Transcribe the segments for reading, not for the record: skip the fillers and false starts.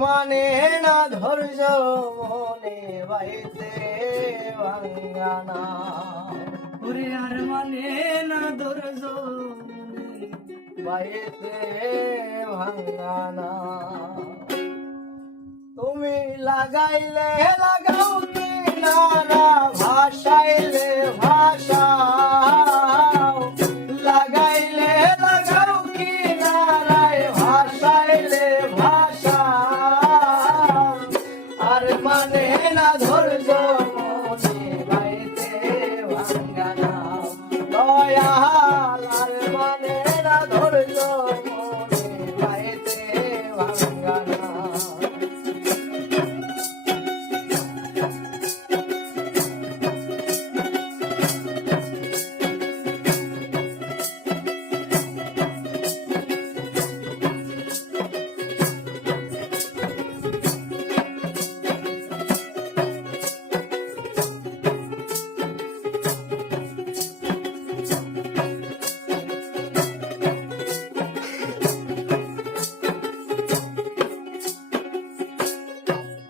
মানে না ধৈর্য মনে বাইতে ভাঙ্গানা ওরে আর মানে না ধৈর্য বাইতে ভাঙ্গানা তুমি লাগাইলে লাগাও কিনারা ভাসাইলে ভাসাও লাগাইলে লাগাও কিনারায় ভাসাইলে ভাসাও আর মানে না ধৈর্য মনে বাইতে ভাঙ্গানা দয়াল আর মানে না ধৈর্য মনে বাইতে ভাঙ্গানা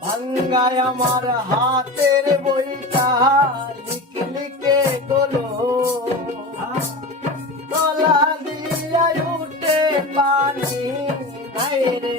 ভাঙ্গায় আমার হাতের বইটা লিখে লিখে গলো তলা দিয়া উঠে পানি নাই রে